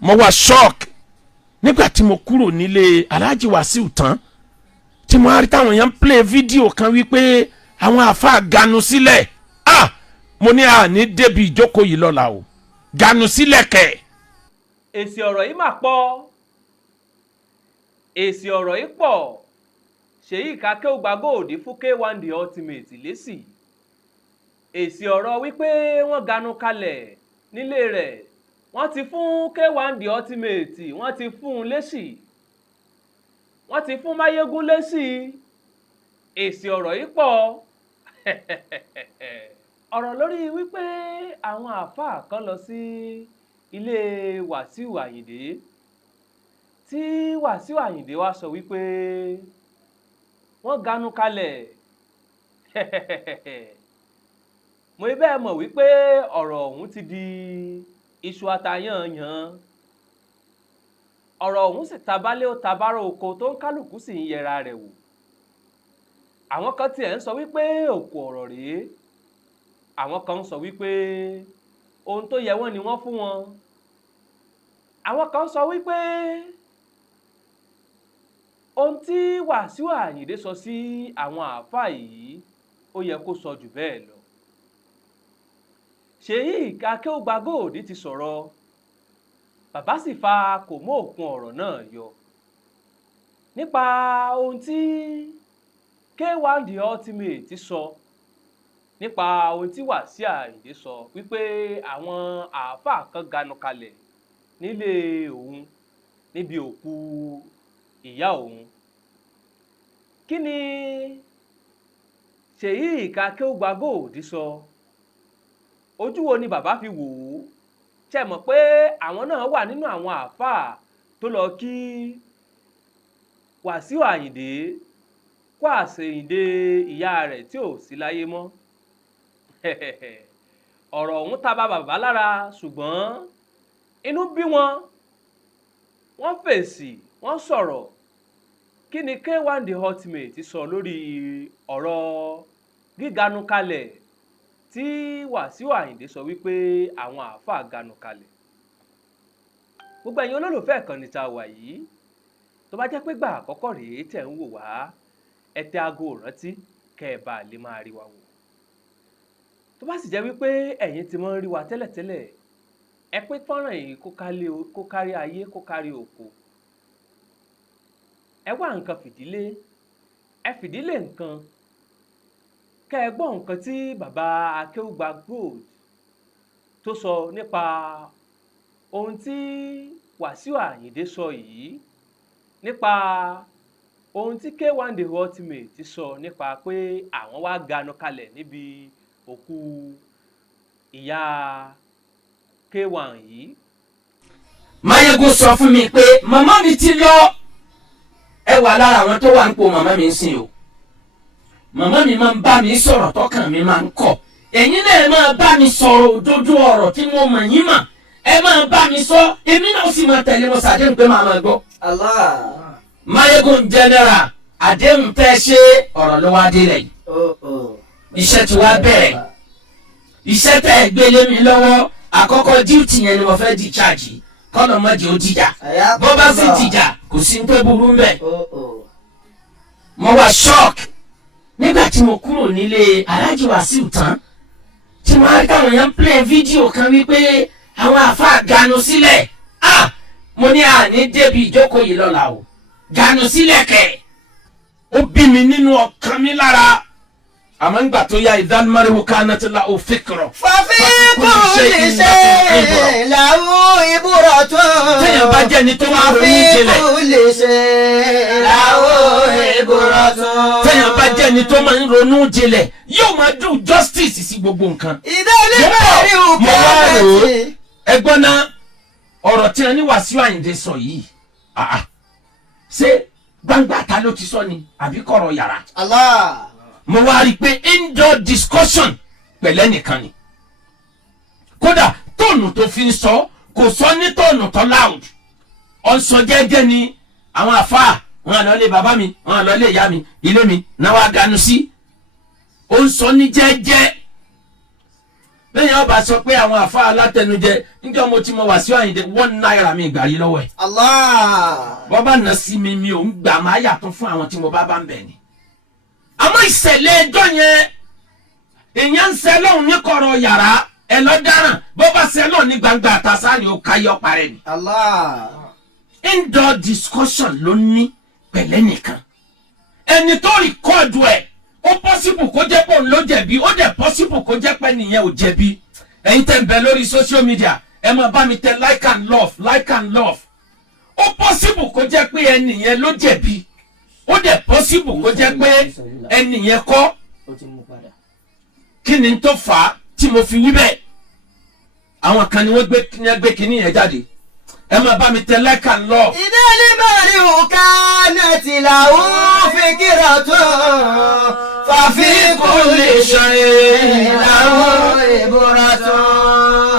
mo wá shock nígbà tí mo kúrò nílé Alhaji Wasiu tán tí mo rí táwọn èèyàn play fídíò kan wípé àwọn àáfàá ganu sílẹ̀ mo ní àní débi ìjókòó yìí lọ́la o ganu sílẹ̀ kẹ̀. èsì ọ̀rọ̀ yìí mà pọ̀ èsì ọ̀rọ̀ yìí pọ̀ Sheikh Akeugba Gold fún K1 The Ultimate lésì èsì ọ̀rọ̀ wípé wọ́n ganu kalẹ̀ nílé rẹ̀ wọ́n ti fún K1 The Ultimate wọ́n ti fún un lésì wọ́n ti fún Máyégún lésì èsì ọ̀rọ̀ yìí pọ̀ ọ̀rọ̀ lórí wípé àwọn àáfàá kan lọ sí ilé Wàsíù Àyìndé tí Wàsíù Àyìndé wá sọ wípé wọ́n ganu kalẹ̀ mo bẹ́ẹ̀ mọ̀ wípé ọ̀rọ̀ ọ̀hún ti di iṣu atayanyan ọ̀rọ̀ ọ̀hún sì tabalé ó tabaró oko tó ń kálukú sì ń yẹra rẹ̀ wò àwọn kan tiẹ̀ ń sọ wípé òkú ọ̀rọ̀ rèé àwọn kan ń sọ wípé ohun tó yẹ wọ́n ni wọ́n fún wọn àwọn kan sọ wípé ohun tí Wàsíù Àyìndé sọ sí àwọn àáfàá yìí ó yẹ kó sọ jù bẹ́ẹ̀ lọ Sheikh Akeugba Gold ti sọ̀rọ̀ bàbá sì fa kò mọ́ òkun ọ̀rọ̀ náà yọ nípa ohun tí K1 The Ultimate ti sọ nípa ohun tí Wàsíù Àyìndé sọ wípé àwọn àáfàá kan ganu kalẹ̀ nílé òun níbi òkú ìyá òun kí ni Sheikh Akeugba Gold sọ ojú wo ni bàbá fi wò ó ṣe mọ̀ pé àwọn náà wà nínú àwọn àáfàá tó lọ kí Wàsíù Àyìndé kó àṣeyìndé ìyá rẹ̀ tí ò sí láyé mọ́ ọ̀rọ̀ ọ̀hún ta bá bàbá lára ṣùgbọ́n inú bí wọ́n fèsì wọ́n sọ̀rọ̀ kí ni K1 The Ultimate sọ lórí ọ̀rọ̀ gíganu kalẹ̀ tí Wàsíù Àyìndé sọ wípé àwọn àáfàá ganu kalẹ̀ gbogbo ẹ̀yin olólùfẹ́ ìkànnì tá a wà yìí tó bá jẹ́ pé gbà àkọ́kọ́ rèé tẹ̀ ń wò wá ẹ tẹ aago ìrántí kẹ́ ẹ bá lè máa rí wa wò tó bá sì jẹ́ wípé ẹ̀yin ti máa ń rí wa tẹ́lẹ̀tẹ́lẹ̀ ẹ pín fọ́nrán yìí kó kárí ayé kó kárí oko ẹ wá nǹkan fìdílé ẹ fìdílé nǹkan kẹ́ ẹ gbọ́ nǹkan tí bàbá Akeugba Gold tó sọ nípa ohun tí Wàsíù Àyìndé sọ yìí nípa ohun tí K1 The Ultimate sọ nípa pé àwọn wá ganu kalẹ̀ níbi òkú ìyá K1 yìí. Máyégún sọ fún mi pé màmá mi ti lọ ẹ wà lára àwọn tó wà ń po màmá mi ń sìn o màmá mi máa ń bá mi sọ̀rọ̀ tọkàn mi máa ń kọ̀ ẹ̀yin náà máa bá mi sọ̀rọ̀ òdodo ọ̀rọ̀ tí mo mọ̀ yín mà ẹ máa bá mi sọ èmi náà sì máa tẹ̀lé mo ṣàdéhùn pé màá máa gbọ́. Máyégún general àdéhùn tẹ́ ṣe ọ̀rọ̀ ló wá délẹ̀ yìí iṣẹ́ tí wàá bẹ̀rẹ̀ iṣẹ́ tẹ́ ẹ gbélé mi lọ́wọ́ àkọ́kọ́ díùtì yẹn ni mo fẹ́ di cháàjì kọ́nà mọ́jì ó dìjà bó bá sì dìjà kò sí tó burú mbẹ̀. mo wá shock nígbà tí mo kúrò nílé Alhaji Wasiu tán tí mo rí káwọn èèyàn play fídíò kan wípé àwọn àáfàá ganu sílẹ̀ mo ní àní débi ìjókòó yìí lọ́la o ganu sílẹ̀ kẹ̀. ó bí mi nínú ọkàn mi lára àmọ́ ńgbà tó yá ìdánimọ̀rẹ́wò kánátìlá òfìkọ̀rọ̀. fàfikún lè ṣe làwọn ìbúrọ̀ tó. téèyàn bá jẹ́ ni tó máa ronú jinlẹ̀. fàfikún lè ṣe làwọn ìbúrọ̀ tó. téèyàn bá jẹ́ ni tó máa ń ronú jinlẹ̀ yóò máa do justice sí gbogbo nǹkan. ìdílé mẹ́rin ò mo wá rò ó ẹgbọ́n náà ọ̀rọ̀ tí wọ́n ní Wàsíù Àyìndé sọ yìí ṣé gbangba ta ló ti sọ ni àbí kọ̀rọ̀ yàrá. Allah. mo wá rí i pé indoor discussion pẹ̀lẹ́ nìkan ni kódà tóònù tó fi ń sọ kò sọ ní tóònù tó loud ó ń sọ jẹ́jẹ́ ni àwọn àfáà wọn àlọ́ lé bàbá mi wọn àlọ́ lé ìyá mi ilé mi náà wá ganu sí ó ń sọ ní jẹ́jẹ́ bẹ́ẹ̀ yẹn ọba sọ pé àwọn àfa alátẹnujẹ níjọ́ mo ti mọ Wasiu Ayinde 1 naira mi ìgbà yìí lọ́wọ́ ẹ̀. Allah. bọ́bá nà sí mi ò ń gbà máa yàtọ̀ fún àwọn tí mo bá ń bẹ̀ ni. àmọ́ ìṣẹ̀lẹ̀ ẹjọ́ yẹn èèyàn ń sẹ́lọ̀n ní kọ̀rọ̀ yàrá ẹ lọ dáràn bọ́bá sẹ́lọ̀n ní gbangba àtàsá ni ó káyọ̀ parẹ́ ni. Allah. indoor discussion ló ní pẹ̀lẹ́ nìkan ẹni tó rìkọ́ọ̀dù ẹ̀ ó possible kó jẹ́ pé òun ló jẹ̀bi ó dẹ̀ possible kó jẹ́ pé nìyẹn ò jẹ̀bi ẹ̀yin tẹ̀ ń bẹ lórí social media ẹ máa bá mi tẹ like and love ó possible kó jẹ́ pé ẹnìyẹn ló jẹ̀bi ó dẹ̀ possible kó jẹ́ pé ẹnìyẹn kọ́ kí ni tó fà á tí mo fi wí bẹ́ẹ̀ àwọn kan ni wọ́n gbé kíní yẹn jáde ẹ máa bá mi tẹ like and love. ìdílé bẹ̀rẹ̀ òkà nẹ́tì làwọn fìkìrà tó fàfikún lè ṣe làwọn ìbúra tó.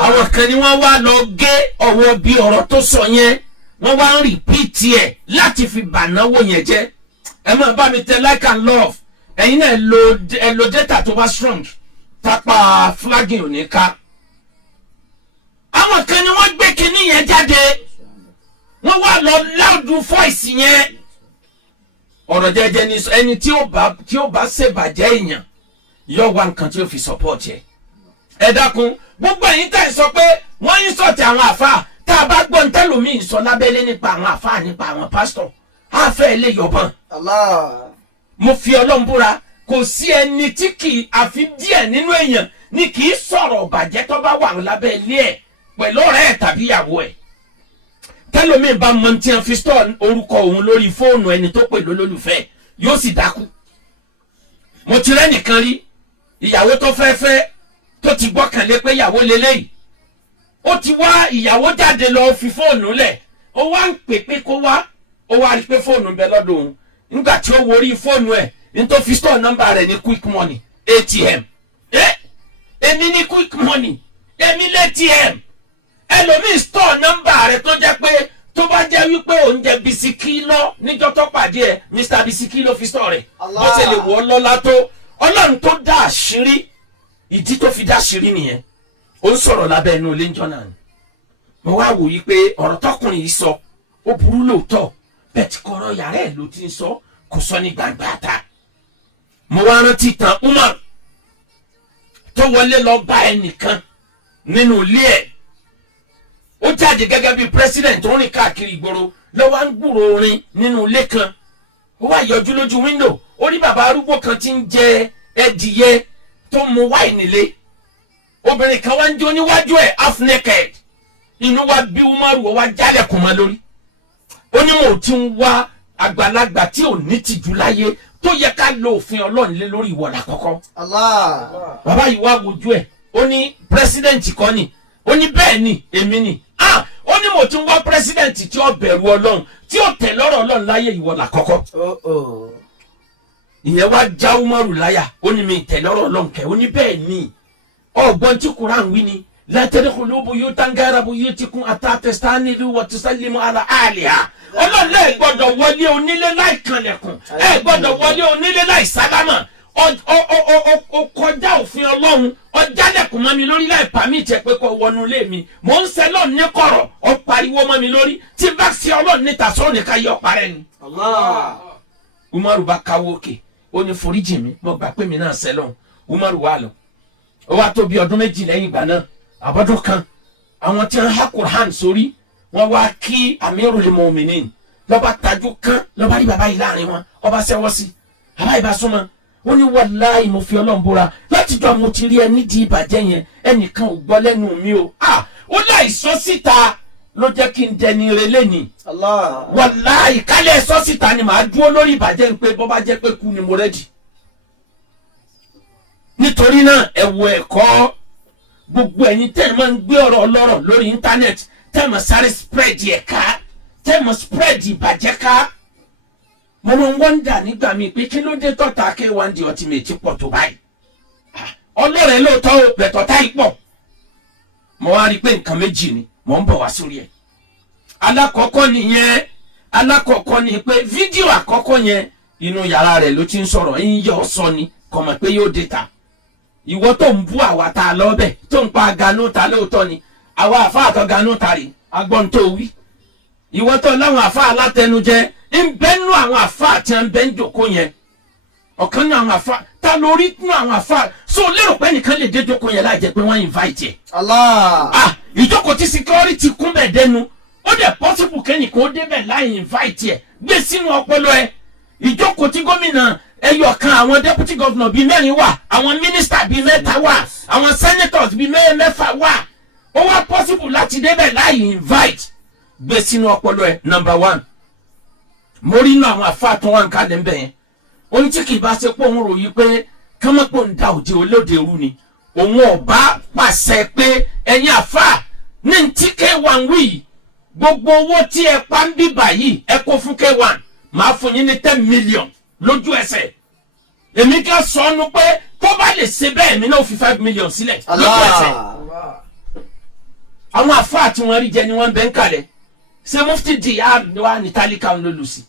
àwọn kan ni wọ́n wá lọ gé ọwọ́ bí ọ̀rọ̀ tó sọ yẹn wọ́n wá ń rìpíìtì ẹ̀ láti fi bànáwó yẹn jẹ́ ẹ máa bá mi tẹ like and love ẹ̀yin náà ẹ lo data tó bá strong tápá flagging ò ní ká. àwọn kan ni wọ́n gbé kinní yẹn jáde wọ́n wá lọ loud voice yẹn ọ̀rọ̀ jẹ́jẹ́ ní ẹni tí ó bá ṣèbàjẹ́ èèyàn yóò wá nǹkan tí ó fi support ẹ̀. ẹ dákun gbogbo ẹ̀yin tẹ̀ sọ pé wọ́n ń sọ̀tì àwọn àfáà tá a bá gbọ́ ntẹ́lómi sọ lábẹ́lé nípa àwọn àfáà nípa àwọn pásítọ̀ á fẹ́ lè yọ̀bọ̀n. Allah. mo fi Ọlọ́run búra kò sí ẹni tí kì í àfi díẹ̀ nínú èèyàn ni kì í sọ̀rọ̀ bàjẹ́ tó bá wà lábẹ́ ilé ẹ̀ pẹ̀lú ọ̀rẹ́ ẹ̀ tàbí ìyàwó ẹ̀. tẹ́lómi bá mọ tí wọ́n fi stọ̀ orúkọ òun lórí fóònù ẹni tó pè lólùfẹ́ yóò sì dákú. mo ti rẹ́nìkan rí ìyàwó tó fẹ́ tó ti gbọ́kànlé pé ìyàwó lélẹ́yìí ó ti wá ìyàwó jáde lọ fi fóònù lẹ̀ ó wá ń pè pé kó wá ó wá rí pé fóònù ń bẹ lọ́dọ̀ òun nígbà tí ó worí fóònù ẹ̀ ní tó fi store nọ́mbà rẹ̀ ní quick money ATM èmi ní quick money èmi l'ATM ẹlòmíì store nọ́mbà rẹ̀ tó jẹ́ pé tó bá jẹ́ wípé òun jẹ bisikí lọ níjọ́ tó pàdé ẹ̀ Mr bisikí ló fi store rẹ̀ bó ṣe lè wọ́ lọ́lá tó Ọlọ́run tó dá àṣírí ìdí tó fi dá àṣírí nìyẹn ó ń sọ̀rọ̀ lábẹ́ inú ilé ńjọ́ náà ni mo wá wò yí pé ọ̀rọ̀ tọkùnrin yìí sọ ó burú lóòótọ́ bẹ́ẹ̀ tí kọ̀rọ̀ yàrá ẹ̀ ló ti ń sọ kò sọ ní gbangba ta mo wá rántí tàn Umar tó wọlé lọ bá ẹnìkan nínú ilé ẹ̀ ó jáde gẹ́gẹ́ bí president tó ń rìn káàkiri ìgboro ló wá ń gbúrò orin nínú ilé kan ó wá yọjú lójú window ó rí bàbá arúgbó kan tí ń jẹ ẹdìyẹ tó mu wáìnì lé obìnrin kan wá ń jó níwájú ẹ̀ half naked inú wa bí Umaru wá jálẹ̀kùn mọ́ lórí ó ní mo ti ń wá àgbàlagbà tí ò ní tìjú láyé tó yẹ ká lo òfin Ọlọ́run lé lórí ìwọ lákọ̀ọ́kọ́. Allah. bàbá yìí wá wojú ẹ̀ ó ní president kọ́ ni ó ní bẹ́ẹ̀ ni èmi ni ó ní mo ti ń wá president tí ó bẹ̀rù Ọlọ́run tí ó tẹ̀ lọ́rọ̀ Ọlọ́run láyé ìwọ lákọ̀ọ́kọ́. ìyẹn wá já Umaru láyà ó ní mi tẹ̀ lọ́rọ̀ Ọlọ́run kẹ́ ó ní bẹ́ẹ̀ ni ọgbọ́n tí Quran wí ni la tadkhulu buyutan ghayra buyutikum hatta tastanidu wa tusallimu ala ahliha ọlọ́lẹ̀ gbọ́dọ̀ wọlé onílé láì kanlẹ̀kùn ẹ gbọ́dọ̀ wọlé onílé láì sálámà ó kọjá òfin Ọlọ́run ọjálẹ̀kùn mọ́ mi lórí láì pàmì ìtẹ̀ pé kò wọnú ilé mi mò ń sẹ́ lọ́ọ̀ ní kọ̀rọ̀ ọ pariwo mọ́ mi lórí tí bá sí Ọlọ́run níta sọ́ọ́ ní ká yọ parẹ́ ni. Umaru bá káwó òkè ó ní foríjì mi mo gbà pé mi náà sẹ́ lọ́hùn Umaru wà lọ ó wá tó bí ọdún méjì lẹ́yìn ìgbà náà àbọ̀dún kan àwọn tí wọ́n há Qur'an sórí wọ́n wá kí Amirul Mu'minin lọ́ba tajú kán lọ́ba rí bàbá yìí láàrin wọn ọba sẹ́wọ́ sí bàbá yìí bá súnmọ́ ó ní wàláhì mo fi Ọlọ́run búra látijọ́ mo ti rí ẹ nídìí ìbàjẹ́ yẹn ẹnìkan ò gbọ́ lẹ́nu mi o ó láì sọ síta ló jẹ́ kí n dẹni relé ni wàláhì kálẹ̀ sọ síta ni màá dúró lórí ìbàjẹ́ ń pé bọ́ bá jẹ́ pé kú ni mo rẹ́dì nítorí náà ẹ wo ẹ̀kọ́ gbogbo ẹ̀yin tẹ́ ẹ máa ń gbé ọ̀rọ̀ ọlọ́rọ̀ lórí íńtánẹ́ẹ̀tì tẹ́ ẹ máa sáré spread ẹ̀ ká tẹ́ ẹ máa spread ìbàjẹ́ ká mo máa ń wọ́ndà nígbà míì pé kí ló dé tọ́ta K1 The Ultimate pọ̀ tó báyìí ọlọ́rẹ̀ lóòótọ́ bẹ̀tọ̀ táyì pọ̀ mo wá rí i pé nǹkan méjì ni mo ń bọ̀ wá sórí ẹ̀ alákọ̀ọ́kọ́ ni pé fídíò àkọ́kọ́ yẹn inú yàrá rẹ̀ ló ti ń sọ̀rọ̀ ń yọ sọ ni kò mọ̀ pé yóò dé ta ìwọ tó ń bú àwa tá a lọ bẹ̀ tó ń pa ganú ta lóòótọ́ ni àwa àfa àtọ̀ ganú ta rè agbọ́n tó wí ìwọ tó láwọn àfa alátẹnujẹ ń bẹ́nu àwọn àfa àti à ń bẹ́ ń jòkó yẹn ọ̀kan náà àwọn àfa ta lórí nínú àwọn àfa so lérò pé nìkan lè dé jòkó yẹn láì jẹ́ pé wọ́n invite ẹ̀. Allah. Ìjókòó tí security kún bẹ̀ dẹnu ó dẹ̀ possible kẹ́nìkan ó débẹ̀ láì invite ẹ̀ gbé sínú ọpọlọ ẹ̀ ìjókòó tí gómìnà ẹyọ kan àwọn deputy governor bíi mẹ́rin wà àwọn minister bíi mẹ́ta wà àwọn senators bíi mẹ́fà wà ó wá possible láti débẹ̀ láì invite gbé sínú ọpọlọ ẹ̀. Number 1 mo rí inú àwọn àfa tó wà ń kalẹ̀ ń bẹ̀ yẹn ohun tí kì í bá ṣe pé òun ròyìn pé kọ́mọ́pọ̀ ń da òde olóde rú ni òun ọba pàṣẹ pé ẹ̀yin àfa ní ti K1 wí gbogbo owó tí ẹ pa ń bíbà yìí ẹ kó fún K1 máa fún yín ní 10 million lójú ẹsẹ̀ èmi kan sọ ọ́nù pé tó bá lè ṣe bẹ́ẹ̀ mi náà fi 5 million sílẹ̀ lójú ẹsẹ̀ àwọn àfa àti wọn rí jẹ ni wọ́n bẹ́ ń kalẹ̀ ṣé mufti dr wa ní tálíkà ń lòlù sí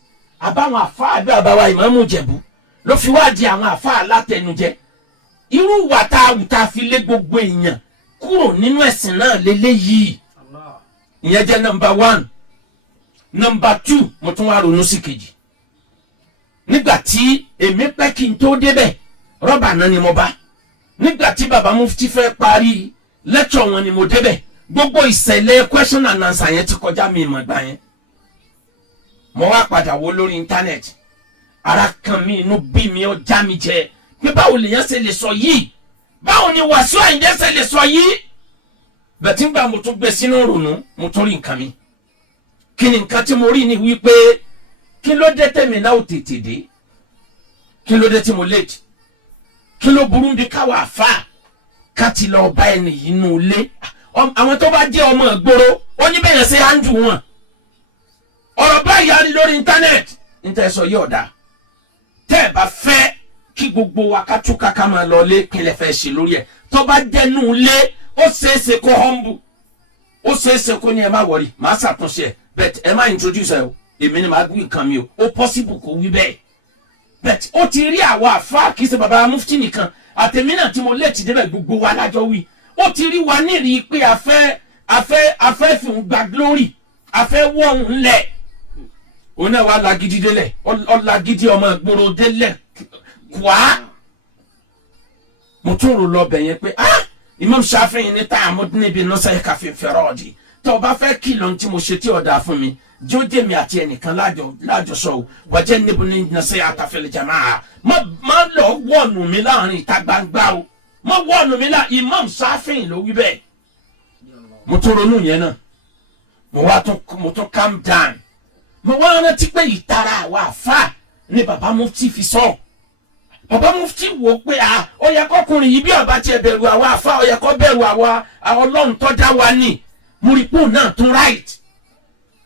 àbáwọn àfa àbí àbáwá ìmáàmù Ìjẹ̀bú ló fi wá di àwọn àfa alátẹnujẹ irú wà tá a wù tá a fi lé gbogbo èèyàn kúrò nínú ẹ̀sìn náà lélẹ́yìí ìyẹn jẹ́ number 1. Number 2 mo tún wá ronú sí kejì nígbà tí èmi pẹ́ kí n tó débẹ̀ rọ́bà náà ni mo bá nígbà tí baba mufti fẹ́ parí lecture wọn ni mo débẹ̀ gbogbo ìṣẹ̀lẹ̀ question and answer yẹn ti kọjá mi ìmọ̀ gbà yẹn mo wá padà wo lórí internet ara kan mi inú bí mi ó já mi jẹ pé báwo lèèyàn ṣe lè sọ yìí báwo ni Wàsíù Àyìndé ṣe lè sọ yìí bẹ̀tí ń gbà mo tún gbé sínú ronú mo tún rí nǹkan mi kí ni nǹkan tí mo rí ni wípé kí ló dé tèmi náà ò tètè dé kí ló dé tí mo late kí ló burú bí káwa àfà ká ti lọ bá ẹni yìí nù lé àwọn tó bá jẹ́ ọmọ ìgboro ó ní bẹ́ẹ̀ ṣe á ń jù wọn ọ̀rọ̀ báyìí á rí lórí íńtánẹ́ẹ̀tì níta sọ yìí ọ̀dà tẹ́ ẹ bá fẹ́ kí gbogbo wa ká túká ká máa lọ lé pinlẹ̀ fẹ́ ṣe lórí ẹ̀ tó bá jẹ́nu lé ó ṣeéṣe kó humble ó ṣeéṣe kó ní ẹ má wọrí màá ṣàtúnṣe ẹ but ẹ má introduce ẹ o èmi ni màá gbé nǹkan mi o ó possible kó wí bẹ́ẹ̀ but ó ti rí àwọn àfa kì í ṣe baba mufti nìkan àtẹ̀mí náà tí mo lè ti débẹ̀ gbogbo wa lájọ wí ó ti rí wa nírìí pé afẹ́ fi ń gba glory afẹ́ wọ̀ ń lẹ̀ òun náà wà lágídí délẹ̀ ọ̀làgídí ọmọ ìgboro délẹ̀ kwá mo tún rò lọ bẹ̀ yẹn pé Imam Shafi'i ní ta'amudni bi nusayka fi firadi tó o bá fẹ́ kìlọ̀ tí mo ṣe tí ọ̀dà fún mi jó jẹ́mi àti ẹnìkan lájọsọ o wajannibni nasihata fil jamaa má lọ wọ̀nù mi láàrin ìta gbangba o má wọ̀nù mi láàrin Imam Shafi'i ló wí bẹ́ẹ̀ mo tún ronú yẹn náà mo tún calm down mo wá rántí pé ìtara àwa àfà ni baba mufti fi sọ baba mufti wò pé ó yẹ kọkùnrin yìí bí ọba tiẹ̀ bẹ̀rù àwa àfà ó yẹ kó bẹ̀rù àwa Ọlọ́run tó dá wa ní mo rí pé òun náà tún right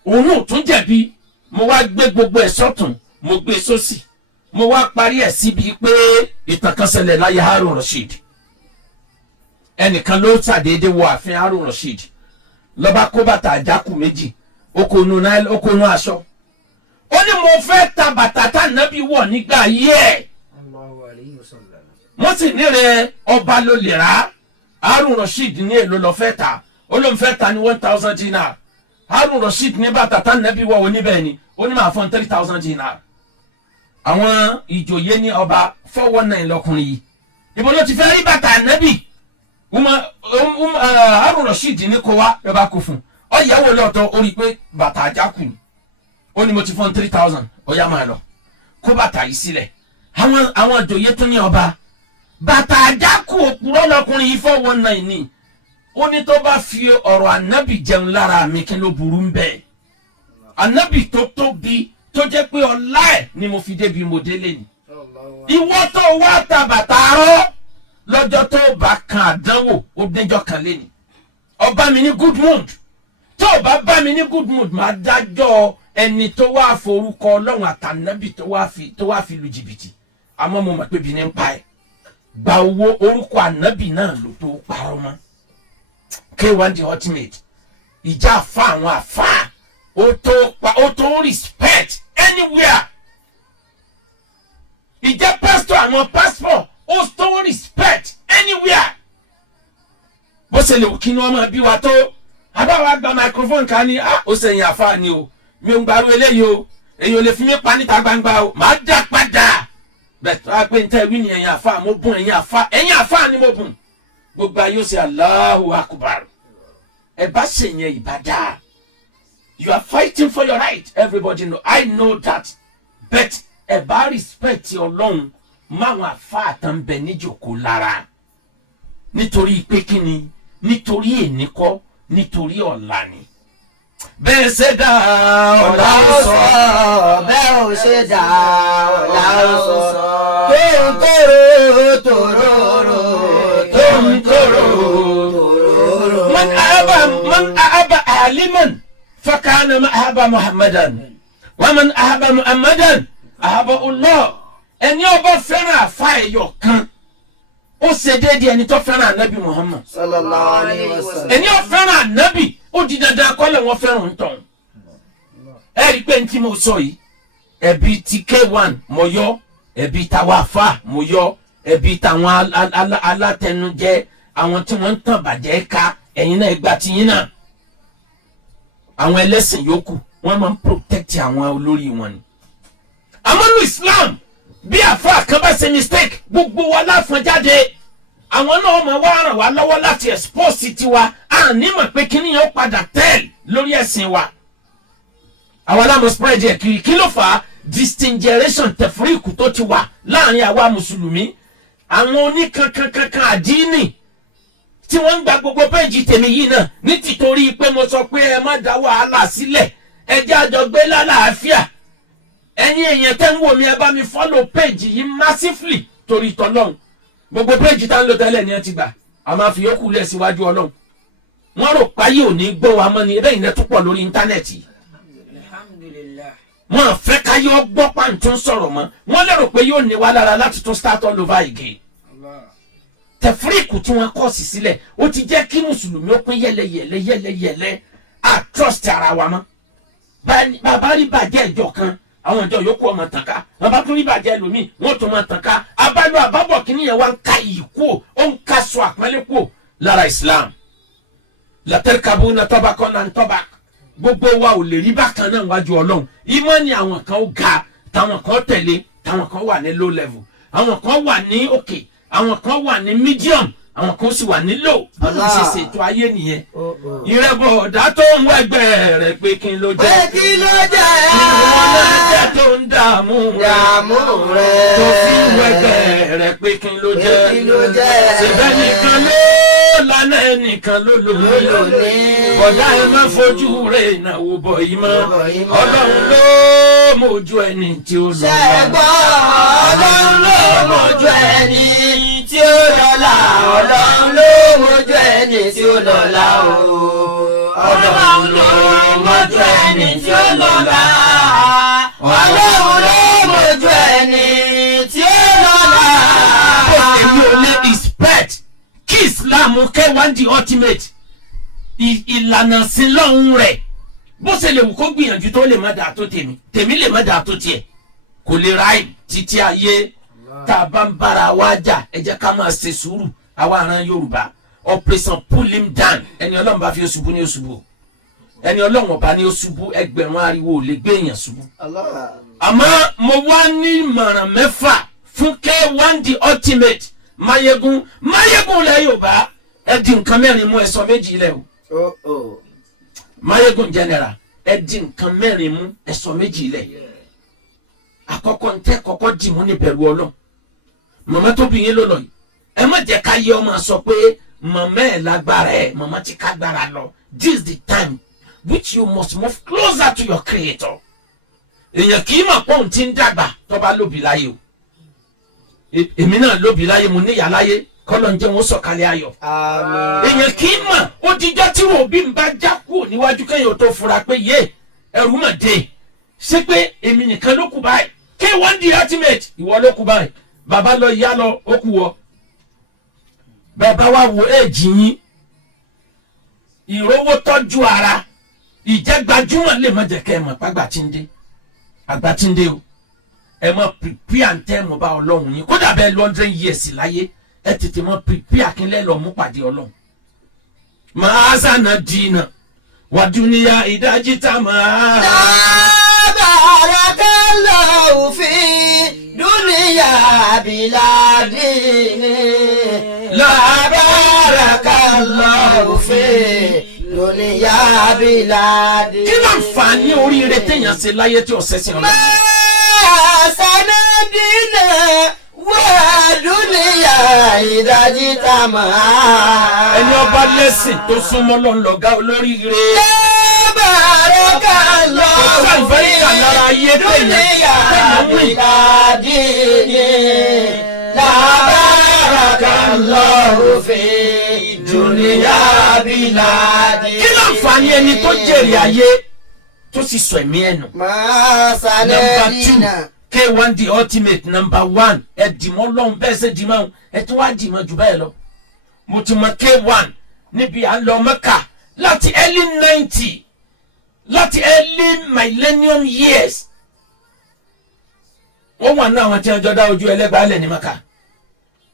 òun náà tún jẹ̀bi mo wá gbé gbogbo ẹ̀ sọ́tún mo gbé sósì mo wá parí ẹ̀ síbi pé ìtàn kan ṣẹlẹ̀ láyé Harun Rashid ẹnìkan ló ṣàdédé wọ ààfin Harun Rashid lọ́ba kó bàtà àjákù méjì okòónú aṣọ ó ní mo fẹ́ ta bàtà tá nàbí wọ̀ nígbà yẹ mo sì nírè ọba ló lè rà Harun Rashid ní èlò lọ fẹ́ ta ó ló ń fẹ́ ta ní 1000 dinar Harun Rashid ní bàtà tá nàbí wọ̀ oníbẹ̀ ni ó ní máa fọ́n 3000 dinar àwọn ìjòyè ní ọba 419 lọkùnrin yìí ibo ló ti fẹ́ rí bàtà nàbí Harun Rashid ní kó wá ẹ bá kó fún ọ yẹ̀wò lọ́tọ̀ ó rí i pé bàtà àjákù ni ó ní mo ti fọ́n 3000 ó yá máa lọ kó bàtà yìí sílẹ̀ àwọn àjòyè tún ní ọba bàtà àjákù òpùrọ́ lọkùnrin yìí 419 ni ó ní tó bá fi ọ̀rọ̀ ànábì jẹun lára mi kí ló burú ń bẹ́ẹ̀ ànábì tó tóbi tó jẹ́ pé ọlá ẹ̀ ni mo fi débi mo délé ni ìwọ tó wá ta bàtà arọ́ lọ́jọ́ tó bá kan àdánwò ó déjọ́ kan lé ni ọba mi ní good mood tó o bá bá mi ní good mood máa dájọ́ ẹni tó wá forúkọ Ọlọ́run àtànábì tó wá fi lu jìbìtì àmọ́ mo mọ̀ pé bí ní ń pa ẹ̀ gba owó orúkọ ànábì náà ló tó parọ́ mọ́ K1 the ultimate ìjà àfa àwọn àfa ó tó respect anywhere ìjà pastor àwọn pastor ó tó respect anywhere bó ṣe lè kí ni wọ́n máa bí wa tó abáwa gba microphone kan ní ó sẹ́yìn àfa ni o mi ò ń gbarú eléyìí o èyí ò lè fi mí pa níta gbangba o máa dá padà bẹ́ẹ̀ tó a gbé níta ìwé ni ẹ̀yin àfa mo bùn ẹ̀yin àfa ni mo bùn gbogbo ayé ó ṣe Allahu Akbar ẹ bá ṣe yẹn ìbàdà you are fighting for your right everybody know I know that but ẹ bá respect Ọlọ́run máwọn àfa àtànbẹ níjòkó lára nítorí pé kí ni nítorí èní kọ́ nítorí ọ̀la ni. bẹ́ẹ̀ ṣe dá ọ̀la ó sọ bẹ́ẹ̀ ò ṣe dá ọ̀la ó sọ tóńtòrò tòróró tóńtòrò tòróró. man ahaba aliman fakana ma ahaba Muhammadan wa man ahaba Muhammadan ahaba Allah. ẹni ó bá fẹ́ràn àfa ẹ̀yọ̀ kan ó ṣe déédéé ẹni tó fẹ́ràn anabi Muhammad sallallahu alayhi wa sallam. ẹni ó fẹ́ràn anabi ó di dandan kọ́lẹ̀ wọn fẹ́ràn ń tàn. ẹ rí i pé ní tí mo sọ yìí ẹbí ti K1 mo yọ ẹbí tàwọn afa mo yọ ẹbí tàwọn alátẹnujẹ àwọn tí wọ́n ń tàn bàjẹ́ ká ẹ̀yin náà ẹgbà tiyín náà àwọn ẹlẹ́sìn yòókù wọ́n máa ń protect àwọn olórí wọn ni. àmọ́ ní Islam bí àfa kan bá ṣe mistake gbogbo wa láfọn jáde àwọn náà máa wá ràn wá lọ́wọ́ láti expose tiwa à ní mọ̀ pé kíní yẹn ó padà tẹ́ẹ̀lì lórí ẹ̀sìn wa. àwọn aláàmú spread yẹ kiri kí ló fà á distingeration tẹ̀fúríkù tó ti wà láàrin àwa mùsùlùmí àwọn oníkankankankan àdínì tí wọ́n ń gba gbogbo péjì tèmi yìí náà ní tìtorí pé mo sọ pé ẹ má dá wàhálà sílẹ̀ ẹ jẹ́ àjọ gbé lálàáfíà ẹ̀yin èèyàn tẹ́ ń wò mí ẹ bá mi follow page yìí massively torí tọ́lọ́hún gbogbo page tá ń lò tẹ́lẹ̀ ni ẹ ti gbà a máa fi yókù lẹ̀ síwájú ọlọ́run wọ́n rò páyé ò ní gbọ́ wa mọ́ ni ẹbẹ́ ìnẹ́ tó pọ̀ lórí íńtánẹ́ẹ̀tì wọ́n fẹ́ káyé ọgbọ́ pàǹtó ń sọ̀rọ̀ mọ́ wọ́n lérò pé yóò ní wa lára láti tún start all over again tẹ̀fúríkù tí wọ́n kọ́ sí sílẹ̀ ó ti jẹ́ kí mùsùlùmí ó pín yẹ́lẹ́yẹ̀lẹ́ à trust ara wa mọ́ bàbá rí bàjẹ́ ìjọ kan àwọn ìjọ yòókù ọmọ tàn ká bàbá tún rí bàjẹ́ lómi wọ́n tún máa tàn ká abálò àbábọ̀ kìíní yẹn wá ń ka yìí kú ó ń ka sọ àpẹẹlẹ kú lára Islam látẹ̀ríkàbù náà tọ́ba kan náà ń tọ́ba gbogbo wa ò lè rí bákan náà wájú Ọlọ́run ìmọ̀ ni àwọn kan ó ga táwọn kan tẹ̀lé táwọn kan wà ní low level àwọn kan wà ní òkè àwọn kan wà ní medium àwọn kan sì wà ní low bí wọ́n ṣe ṣètò ayé nìyẹn ìrẹ́bọ̀ ọ̀dà tó ń wẹ́gbẹ́ rẹ̀ pé kí n ló jẹ́ pé kí ló jẹ́ ìwọ̀n náà jẹ́ tó ń dààmú rẹ̀ tó fi ń wẹ́gbẹ́ rẹ̀ pé kí n ló jẹ́ kí ló jẹ́ ṣẹ̀bẹ̀ nìkan ló lánà ẹnìkan ló lò ní bọ̀dá ẹ má fojú rẹ̀ ìnáwó bọ̀ yìí mọ́ Ọlọ́run ló mójú ẹni tí ó lọ ṣẹ́gbọ́ Ọlọ́run ló mójú ẹni tí ó lọ́lá Ọlọ́run ló mójú ẹni tí ó lọ́lá o Ọlọ́run ló mójú ẹni tí ó lọ́lá Ọlọ́run ló mójú ẹni tí ó lọ́lá. èmi ò lè expect kí Islam K1 the ultimate ìlànà sílọ́hún rẹ̀ bó ṣe lè wù kó gbìyànjú tó lè má dà tó tèmi lè má dà tó tiẹ̀ kò lè ráì títí ayé tá a bá ń bára wa jà ẹ jẹ́ ká máa ṣe sùúrù àwa àrán Yorùbá operation pull him down ẹni Ọlọ́run bá fi oṣubú ní oṣubú ẹni Ọlọ́run ọba ní oṣubú ẹgbẹ̀rún ariwo ò lè gbé èèyàn ṣubú. àmọ́ mo wá ní ìmọ̀ràn mẹ́fà fún K1 the ultimate Mayegun lẹ Yorùbá ẹ di nǹkan mẹ́rin mú ẹ sọ méjì lẹ o Mayegun general ẹ di nǹkan mẹ́rin mú ẹ sọ méjì lẹ àkọ́kọ́ ntẹ́ kọ́kọ́ dì mú ní bẹ̀rù Ọlọ́run màmá tó bí yín ló lọ yìí ẹ má jẹ́ ká yẹ ọmọ sọ pé màmá ẹ̀ lágbára ẹ̀ màmá ti ká gbára lọ this is the time which you must move closer to your creator èèyàn kì í mọ̀ pé òun ti ń dàgbà tó bá lóbi láyé o èmi náà lóbi láyé mo níyà láyé kọ́lọ̀ ń jẹ́ wọn sọ̀kalẹ̀ ayọ̀ èèyàn kì í mọ̀ ó dijọ́ tí wò bí n bá já kúrò níwájú kẹ́yìn tó fura pé yé ẹrù mà dé ṣé pé èmi nìkan ló kù báyìí K1 the ultimate ìwọ ló kù báyìí bàbá lọ ìyá lọ ó kù wọ bàbá wa wo èjì yín ìrówó tọ́jú ara ìjẹ́ gbajúmọ̀ lè má jẹ́ kẹ́ ẹ mọ̀ pàgbà tí ń dé àgbà tí ń dé o ẹ mọ prepare ntẹ́ mo bá ọlọ́run yín kódà bẹ́ẹ̀ 100 years láyé ẹ tètè mọ prepare kí n lẹ́ lọ mú pàdé ọlọ́run. máa sànà dínà wà dúníyà ìdájí tá máa. barakallahu fi dunya bila dini. barakallahu fi dunya bila dini. kí ló ń fa ní oríire téèyàn ṣe láyé tí ọ̀sẹ̀ sí ọlọ́run. sanadina wa dunya ìdájí tá máa. ẹni ọba lẹ́sìn tó súnmọ́ lọ́nlọ́gá olóríire. barakallahu fi dunya bila dini. barakallahu fi dunya bila dini. kí ló ń fa ní ẹni tó jèrè ayé tó sì sọ ẹ̀mí ẹ̀ nù. Number 2 K1 the ultimate. Number 1 ẹ dìmọ́ lọ́hùn bẹ́ẹ̀ ṣe dìmọ́ ọ̀hún ẹ tún wá dìmọ́ jù bẹ́ẹ̀ lọ. mo ti mọ K1 níbi à ń lọ Mẹ́kà láti early 90 láti early millennium years. wọ́n wà náà àwọn tí wọ́n jọ dá ojú ẹlẹ́gbàá lẹ̀ ní Mẹ́kà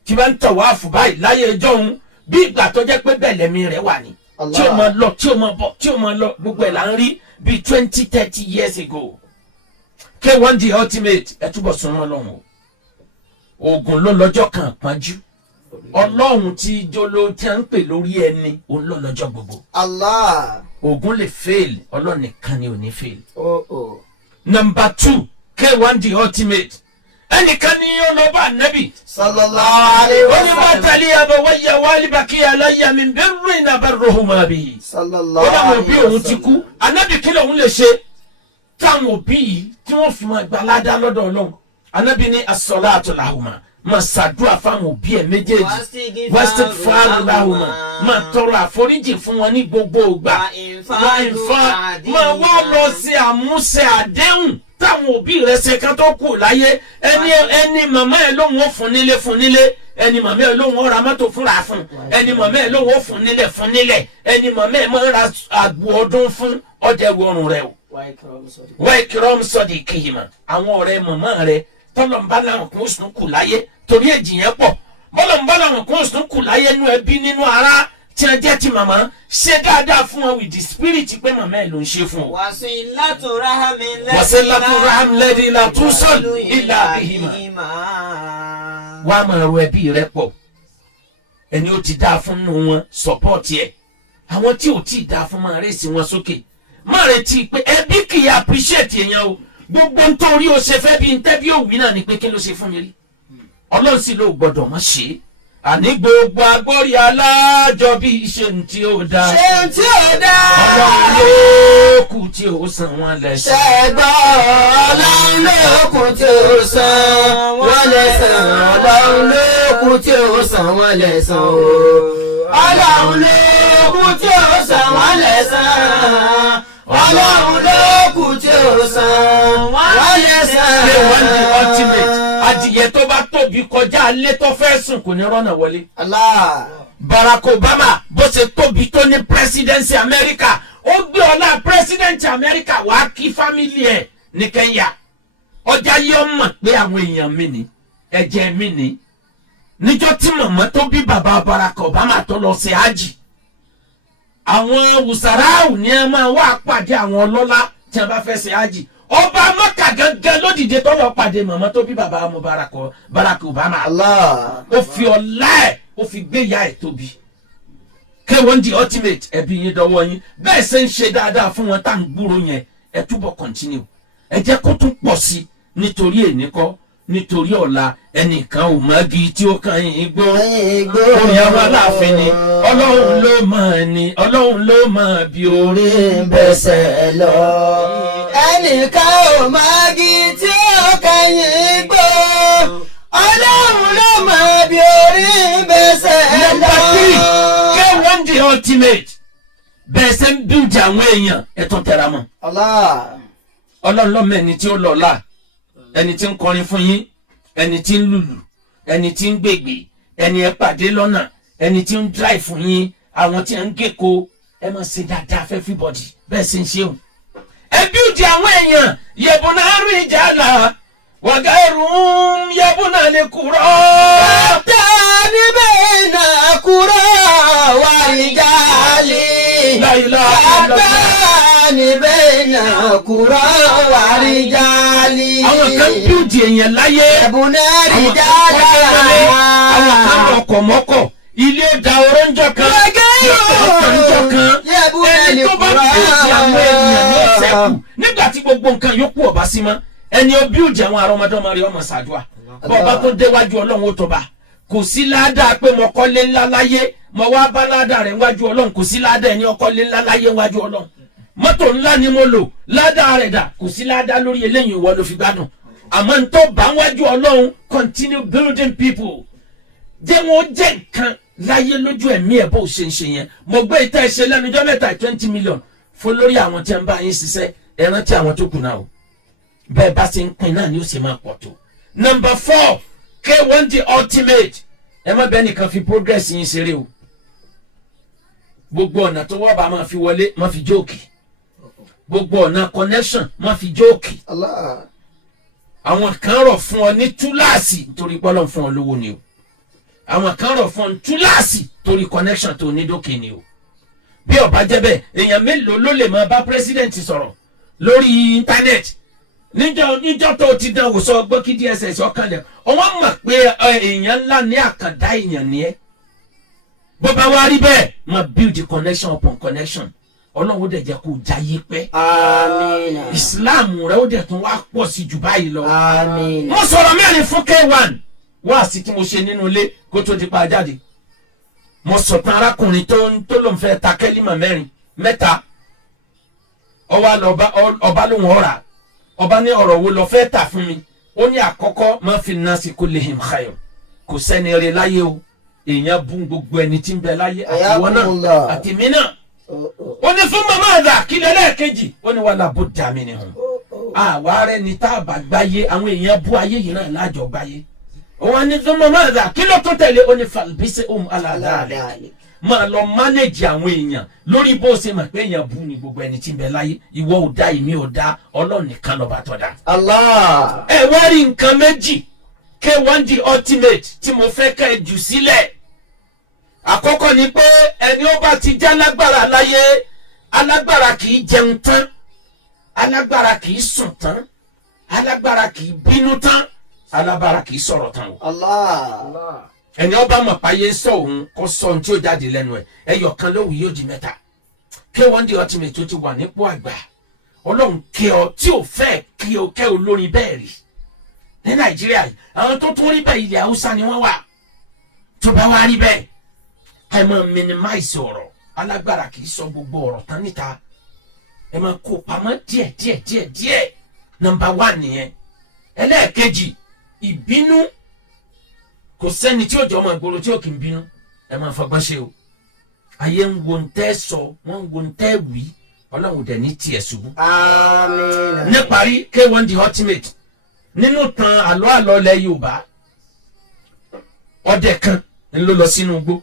tí wọ́n ń tọ̀ wá fún báyìí láyé ẹjọ́ òun bí ìgbà tó jẹ́ pé bẹ́ẹ̀ lẹ́mí rẹ̀ wà ní. tí o máa lọ tí o máa bọ̀ tí o máa lọ gbogbo ẹ̀ là ń rí bíi 20-30 years ago. K1 the ultimate ẹ túbọ̀ súnmọ́ Ọlọ́run o oògùn ló lọ́jọ́ kan pọ́njú Ọlọ́run tí jolo tí a ń pè lórí ẹni òun ló lọ́jọ́ gbogbo. Allah. oògùn lè fail Ọlọ́run nìkan ni ò ní fail. Oh. Number 2 K1 the ultimate ẹnìkan ni yóò lọ bá nẹ́bì. sallallahu alaihi ó ní bá wasallam. tali abawayya walibaki alayya min birrin abarruhuma bihi. sallallahu ó dáwọn òbí alaihi òun ti kú anábì kí lòun lè ṣe táwọn òbí yìí tí wọ́n fi máa gba aládá lọ́dọ̀ Ọlọ́run. anábì ní as-salatu lahuma máa ṣàdúrà fáwọn òbí ẹ̀ méjèèjì wastighfaru lahuma máa tọrọ àforíjì fún wọn ní gbogbo ìgbà máa wá lọ sí àmúṣe àdéhùn táwọn òbí rẹ̀ ṣe kán tó kù láyé. ẹni màmá ẹ̀ lóhùn ó fún nílé ẹni màmá ẹ̀ lóhùn ó ra mọ́tò fúnra fún ẹni màmá ẹ̀ lóhùn ó fún nílẹ̀ ẹni màmá ẹ̀ máa ń ra àgbo ọdún fún ọjà ìwọ̀rùn rẹ̀ o. wá ikram sadiqihima àwọn ọ̀rẹ́ màmá rẹ̀ tọ́lọ̀mbá làwọn kún sùn kù láyé torí èjì yẹn pọ̀ bọ́lọ̀mbá làwọn kún sùn kù láyé nú ẹbí nínú ara tí a jẹ́ ti màmá ṣe dáadáa fún wọn with the spirit pé màmá ẹ̀ ló ń ṣe fún ọ. wasilatu rahmi lẹ́dí la tún sọ̀lù ilà bihima. wá á máa ro ẹbí rẹ pọ̀ ẹni ó ti dáa fún nù wọn support ẹ̀ àwọn tí ò tí ì dáa fún máa rèsì wọn sókè má retí pé ẹbí kì í appreciate èèyàn o gbogbo nítorí o ṣe fẹ́ bí ntẹ́bí òwì náà ni pé kí ló ṣe fún mi rí Ọlọ́run sì ló gbọ́dọ̀ má ṣe é àní gbogbo agbórí alájọbí ṣe tí ó dá ṣe tí ó dá Ọlọ́run ló kù tí ó san wọ́n lẹ́san. ṣẹgbọ́ Ọlọ́run ló kù tí ó san wọ́n lẹ́san Ọlọ́run ló kù tí ó san wọ́n lẹ́san o Ọlọ́run ló kù tí ó san wọ́n lẹ́san Ọlọ́run ló kù tí ó san wọ́n lẹ́san. K1 the ultimate adìyẹ tó bá tóbi kọjá alẹ́ tó fẹ́ sùn kò ní rọ́nà wọlé. Allah. Barack Obama bó ṣe tóbi tó ní presidency America ó gbé ọlá presidency America wá kí family ẹ̀ ní Kenya ọjà yóò mọ̀ pé àwọn èèyàn mi ní ẹ̀jẹ̀ mi ní níjọ́ tí màmá tó bí bàbá Barack Obama tó lọ ṣe hajj àwọn wùsàráù ní ẹ máa wá pàdé àwọn ọlọ́lá tí a bá fẹ́ ṣe hajj ọba Mẹ́kà gangan lódìde tó lọ pàdé màmá tó bí bàbá Barack Obama. Allah. ó fi ọlá ẹ̀ ó fi gbé ìyá ẹ̀ tóbi. K1 the ultimate ẹbí yín dọ́wọ́ yín bẹ́ẹ̀ ṣe ń ṣe dáadáa fún wọn tá à ń gbúrò yẹn ẹ túbọ̀ continue ẹ jẹ́ kó tún pọ̀ sí nítorí ènìkọ́ nítorí ọ̀la ẹnìkan ò mọ́gi tí ó kàn yín gbó orin àwọn aláàfin ni Ọlọ́run ló mọ̀ ni Ọlọ́run ló mọ̀ bí orí ń bẹ́sẹ̀ lọ. ẹnìkan ò mọ́gi tí ó kẹ́yìn gbó Ọlọ́run ló mọ̀ bí orí ń bẹ́sẹ̀ lọ. Number 3 K1 the ultimate bẹ́ẹ̀ ṣe ń bíúdì àwọn èèyàn ẹ̀ tún tẹra mọ́. Allah. Ọlọ́run ló mọ̀ ẹni tí ó lọ́lá ẹni tí ń kọrin fún yín ẹni tí ń lùlù ẹni tí ń gbègbè ẹni ẹ pàdé lọ́nà ẹni tí ń drive fún yín àwọn tí ń gẹ́kọ̀ọ́ ẹ máa ṣe dáadáa fẹ́ everybody bẹ́ẹ̀ ṣe ń ṣe o. ẹ bíúdì àwọn èèyàn yẹ̀bùn náà rí ìjà là wàgẹ́rùn yẹ́bùnà lè kúrọ́. tani bẹ́ẹ̀nà kúrọ́ wà rìjálì. tani bẹ́ẹ̀nà kúrọ́ wà rìjálì. àwọn kan bíúdì èèyàn láyé. yẹ́bùnà rìjálì. àwọn kan lọkọ̀ mọ́kọ̀ ilé da oróńjọ kan oróńjọ kan ẹni tó bá bíúdì àwọn èèyàn ní ọ̀sẹ̀kù nígbà tí gbogbo nǹkan yókù ọ̀bá sí mọ́ ẹni ó bíúdì àwọn arọmọdọ́mọ rẹ̀ ọmọ ṣàdúrà bọ́ọ̀bá tó déwájú ọlọ́run ó tọba kò sí ládàá pé mo kọ́lé ńlá láyé mo wá bá ládàá rẹ̀ wájú ọlọ́run kò sí ládàá ẹni ọkọ́lé ńlá láyé wájú ọlọ́run mọ́tò ńlá ni mo lò ládàá rẹ̀ dà kò sí ládàá lórí eléyìí ìwọ ló fi gbádùn àmọ́ n tó bá wájú ọlọ́run continue building people jẹ́ wọn jẹ́ nǹkan láyé lójú ẹ̀mí ẹ̀ bó ṣe ń ṣe yẹn mo gbé ìta ẹ̀ṣẹ̀ lẹ́nujọ́ mẹ́ta 20 million fún lórí àwọn tí ń bá yín ṣiṣẹ́ ẹ rántí àwọn tó kù náà o bẹ́ẹ̀ bá ṣe ń pin náà ni ó ṣe máa pọ̀ tó. Number 4 K1 the ultimate ẹ má bẹ́ẹ̀ nìkan fi progress yín ṣeré o gbogbo ọ̀nà tó wọ́n bá máa fi wọlé má fi jóòkì gbogbo ọ̀nà connection má fi jóòkì àwọn kan rọ̀ fún ọ ní túláàsì nítorí pọ́lọ́ fún ọ lówó ni o àwọn kan rọ̀ fún ọ túláàsì torí connection tó ní dókè ni o bí ó bá jẹ́ bẹ́ẹ̀ èèyàn mélòó ló lè máa bá president sọ̀rọ̀ lórí internet níjọ́ tó ti dán wò sọ gbọ́ kí DSS ọkànlẹ̀ ọwọ́ mọ̀ pé èèyàn ńlá ní àkàndá èèyàn ni ẹ́ bó bá wá rí bẹ́ẹ̀ máa build connection upon connection ọlọ́run dẹ̀ jẹ́ kó jayé pẹ́ àmín. Islam rẹ̀ ó dẹ̀ tún wá pọ̀ sí jù báyìí lọ. àmín. mo sọ̀rọ̀ mẹ́rin fún K1 wá sí tí mo ṣe nínú ilé kó tó di pa jáde mo sọ̀tàn arákùnrin tó ló ń fẹ́ ta kẹ́límà mẹ́ta ọba ló wọ́n rà ọba ní ọ̀rọ̀ wo lọ fẹ́ tà fún mi ó ní àkọ́kọ́ má fi nasi kullihim khayr kò sẹ́ni rẹ̀ láyé o èèyàn bú gbogbo ẹni tí ń bẹ láyé àtiwọ́n náà àti mí náà ó ní fún màmá àdá kí lẹ́lẹ́ẹ̀kejì ó ní wala budda minhum àwa rẹ̀ ní tá a bá gbáyé àwọn èèyàn bú ayé yìí náà lájọ gbáyé wọ́n ní fún màmá àdá kí ló tó tẹ̀lé ó ní falbisihum ala dhalik máa lọ mánéjì àwọn èèyàn lórí bó ṣe mọ̀ pé èèyàn bú ni gbogbo ẹni tí ń bẹ láyé ìwọ ò dá èmi ò dá Ọlọ́run nìkan lọ́ba tó dá. Allah. ẹ wá rí nǹkan méjì K1 the ultimate tí mo fẹ́ ká ẹ jù sílẹ̀ àkọ́kọ́ ni pé ẹni ó bá ti já lágbára láyé alágbára kì í jẹun tán alágbára kì í sùn tán alágbára kì í bínú tán alágbára kì í sọ̀rọ̀ tán o. Allah. ẹni ọba mọ̀ páyé sọ òun kó sọ ohun tí ó jáde lẹ́nu ẹ̀ ẹyọ kan lówù yóò di mẹ́ta K1 the ultimate tó ti wà nípò àgbà Ọlọ́run kẹ́ ọ tí ò fẹ́ kí o kẹ́ olórin bẹ́ẹ̀ rí ní Nàìjíríà yìí àwọn tó tún rí bẹ́ẹ̀ ilẹ̀ Haúsá ni wọ́n wà tó bá wá rí bẹ́ẹ̀ ẹ máa minimize ọ̀rọ̀ alágbára kì í sọ gbogbo ọ̀rọ̀ tán níta ẹ máa kó pamọ́ díẹ̀ Number 1 nìyẹn ẹlẹ́ẹ̀kejì ìbínú kò sẹ́ni tí ó jọ ọmọ ìgboro tí ó kì í bínú ẹ máa fọgbọ́n ṣe o ayé ń wo ntẹ́ sọ wọ́n ń wo ntẹ́ wí Ọlọ́run dẹ̀ ní tiẹ̀ ṣubú. àmín. níparí K1 the ultimate nínú tan àlọ́ ilẹ̀ Yorùbá ọdẹ kan ń lọ sínú igbó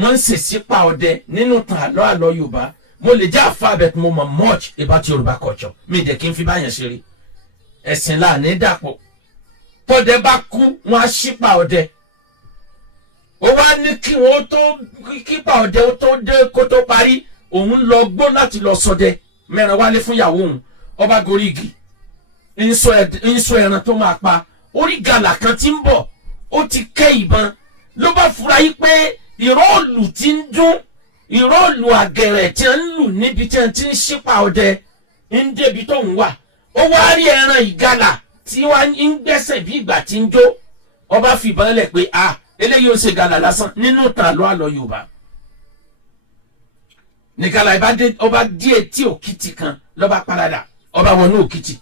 wọ́n ń ṣèṣì pa ọdẹ nínú tan àlọ́ Yorùbá mo lè jẹ́ àfa but mo mọ̀ much about Yorùbá culture mi dẹ̀ kí n fi báyẹn ṣeré ẹ̀sìn láàánú dàpọ̀ tọ́dẹ bá kú wọ́n á ṣípa ọdẹ ó wá ní kí wọ́n tó kípa ọdẹ ó tó dé kó tó parí òun lọ gbó láti lọ ṣọdẹ mẹ́ran wálé fún ìyàwó òun ọba gorí igi ń sọ ẹran tó máa pa orí gàlà kan tí ń bọ̀ ó ti kẹ́ ìbọn ló bá fura yí pé ìrọ́ọ̀lù tí ń dún ìrọ́ọ̀lù àgẹ̀rẹ̀ tí ń lù níbi tí wọ́n ti ń ṣípa ọdẹ ń débi tó ń wà ó wá rí ẹran ìgalà tí wọ́n ń gbẹ́sẹ̀ bí ìgbà tí ń jó ọba fìbọn lẹ̀ pé eléyìí ó ṣe gàlà lásán nínú tàn àlọ́ Yorùbá ní gàlà ọba díẹ̀ tí òkìtì kan lọ́ba paradà ọba wọnú òkìtì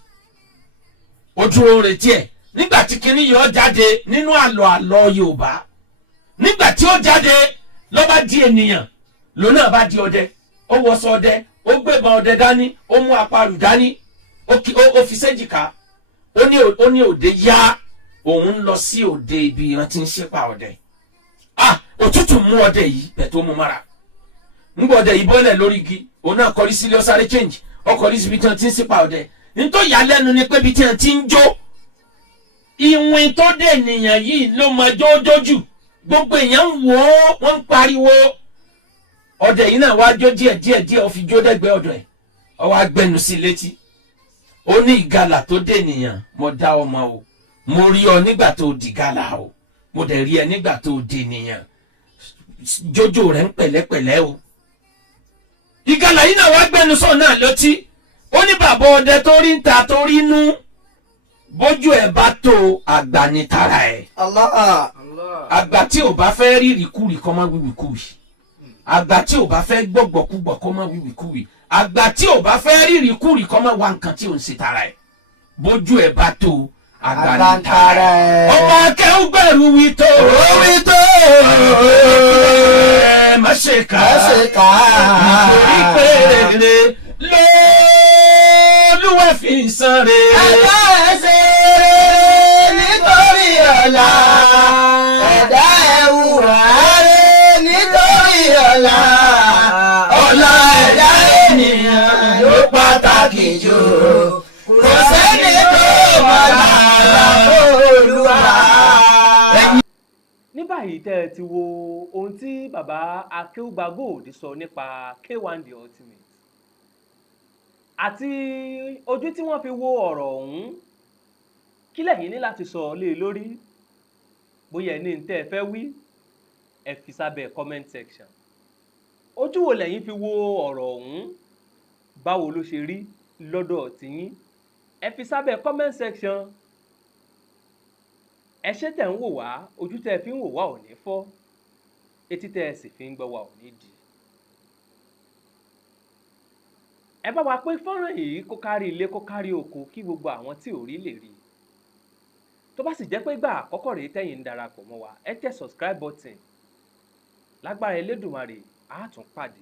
ó dúró retí ẹ̀ nígbà tí kinní yóò jáde nínú àlọ́ Yorùbá nígbà tí ó jáde lọ́ba di ènìyàn lónà bá di ọdẹ ó wọṣọ ọdẹ ó gbébọn ọdẹ dání ó mú apàrù dání ó fi séjìká ó ní òde yá òun lọ sí òde ibi wọn ti ń ṣípa ọdẹ òtútù mú ọdẹ yìí bẹ̀ tó mú mara nígbà ọdẹ yìí bọ́lẹ̀ lórí igi òun náà kọrí sílé ọsáré change ọkọrí síbi tí wọn ti ń ṣípa ọdẹ nítorí ìyàlẹ́nu ni pé ibi tí wọ́n ti ń jó ìwìn tó dé ènìyàn yìí ló mọ jójójù gbogbo èèyàn ń wò ó wọ́n ń pariwo ọdẹ yìí náà wá jó díẹ̀ ó fi jó dẹ́gbẹ́ ọ̀dọ̀ ẹ̀ ó wá gbẹnu sí létí ó ní ìgalà tó dé ènìyàn mo dá ọmọ o mo rí ọ nígbà tó di gàlà o mo dẹ̀ rí ẹ nígbà tó di ènìyàn jójó rẹ̀ ń pẹ̀lẹ́pẹ̀lẹ́ o ìgalà yìí náà wá gbẹnu sọ náà létí ó ní bàbá ọdẹ tó rí ń ta tó rí nú bójú ẹ̀ bá tó àgbà ní tara ẹ̀ Allah. àgbà tí ò bá fẹ́ rí ìrìkúrì kọ́ máa wíwìkúwì àgbà tí ò bá fẹ́ gbọ́gbọ́kúgbọ̀ kọ́ máa wíwìkúwì àgbà tí ò bá fẹ́ rí ìrìkúrì kọ́ máa wá nǹkan tí ò ń ṣe tara ẹ̀ bójú ẹ̀ bá tó àgbà ní tara ẹ̀ ọmọ akẹ́wù gbẹ̀rù wí tó Wí tó. má ṣe kà Má ṣe kà á. nítorí pé rere lóòlùwẹ̀ fi ń san re. Ẹ̀dá ẹ̀ṣẹ̀ nítorí ọ̀la. Ẹ̀dá ẹ̀wùwà rẹ̀ nítorí ọ̀la. Ọ̀la ẹ̀dá ènìyàn ló pàtàkì jù. Kò sẹ́ni tó mọ̀ lára Olúwa. ní báyìí tẹ́ ẹ ti wo ohun tí bàbá Akeugba Gold sọ nípa K1 The Ultimate àti ojú tí wọ́n fi wo ọ̀rọ̀ ọ̀hún kí lẹ̀yin ní láti sọ lé e lórí bóyá ẹ ní n tẹ́ ẹ fẹ́ wí ẹ fi sábẹ́ comment section ojú wo lẹ̀yin fi wo ọ̀rọ̀ ọ̀hún báwo ló ṣe rí lọ́dọ̀ tiyín ẹ fi sábẹ́ comment section ẹ ṣé tẹ̀ ń wò wá ojú tẹ́ ẹ fi ń wò wá ò ní fọ́ etí tẹ́ ẹ sì fi ń gbọ́ wá ò ní di. ẹ bá wa pé fọ́nrán yìí kó kárí ilé kó kárí oko kí gbogbo àwọn tí ò rí lè rí i tó bá sì jẹ́ pé gbà àkọ́kọ́ rèé tẹ́yìn ń darapọ̀ mọ́ wa ẹ tẹ subscribe button lágbára Elédùmarè á tún pàdé